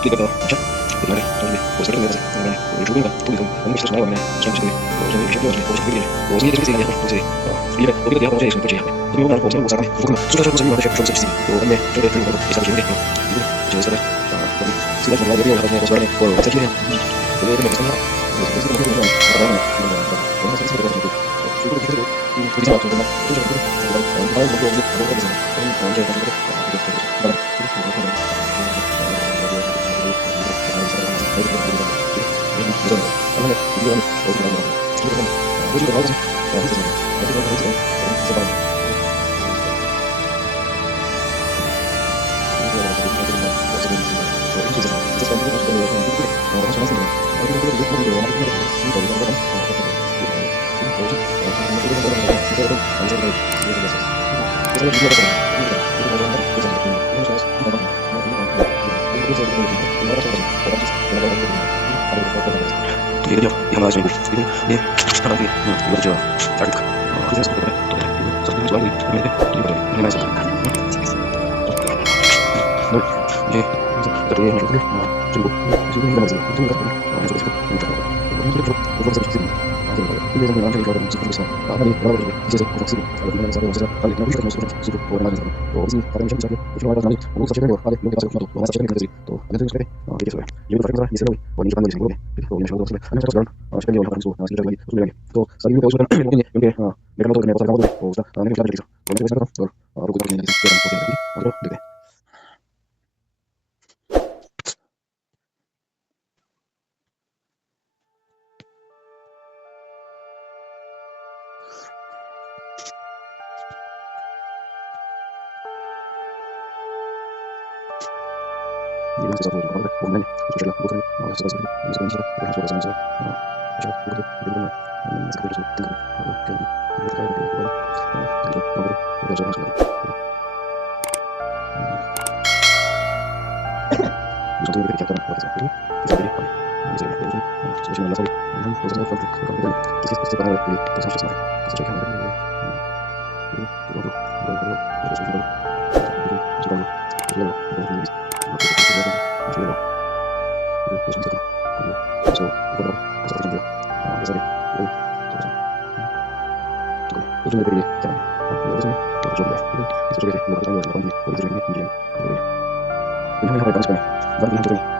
Kita tahu, macam benar, jadi bos berarti nggak sih? Namanya, itu juga tuh itu, kamu bisa semua mana, macam sini, bos ini siapa bos bos ini, bos ini terus ini ya, bos ini, dia, bos kita dia bos ini semua dia, tapi orang bos ini bos apa? Bukan, sudah bos ini mana siapa bos ini, tuh kan ya, coba itu baru bisa begini, itu, jelas ada, tapi sudah semua dia harusnya bos berarti, bos baca sini ya, boleh itu bisa nggak? Bos itu mungkin bukan, orang orang saya seperti itu, sudah bisa itu, bisa macam mana, itu sudah itu, orang lain bos ini, orang bisa, orang saya itu, Jadi dia yang langsung itu ini sekarang ini baca target kita seperti itu satu soal ini ini masih jadi terus ini juga cukup juga kita masih itu enggak itu ini yang langsung kalau masih bisa ini kalau bisa koneksi kalau kita bisa bisa kali ini kita masuk situ orang lain oh ini kalau bisa itu ada nanti mau saya coba ada mungkin masuk foto masuk ke situ tuh ada terus sekali gitu ya jadi kita bisa tahu oh ini kan bisa boleh itu ini sudah sudah ana terus sekali orang langsung masih lagi sudah lagi tuh saya juga sudah mungkin ya mereka mau terima foto kamu oh sudah ini sudah gitu boleh bisa tuh aku kita ini kita foto ini atau deh ini masih satu orang boleh itu sudah bukan masih satu bisa bisa sudah sudah bisa jadi itu bagaimana seperti itu tinggal oke kita tahu itu jadi oke kita coba sekali bisa tuh kita akan buat satu bisa jadi bisa jadi itu sudah lama ini sudah foto kemudian kita bisa sekarang ini kita harus sekarang kita coba ini itu sudah itu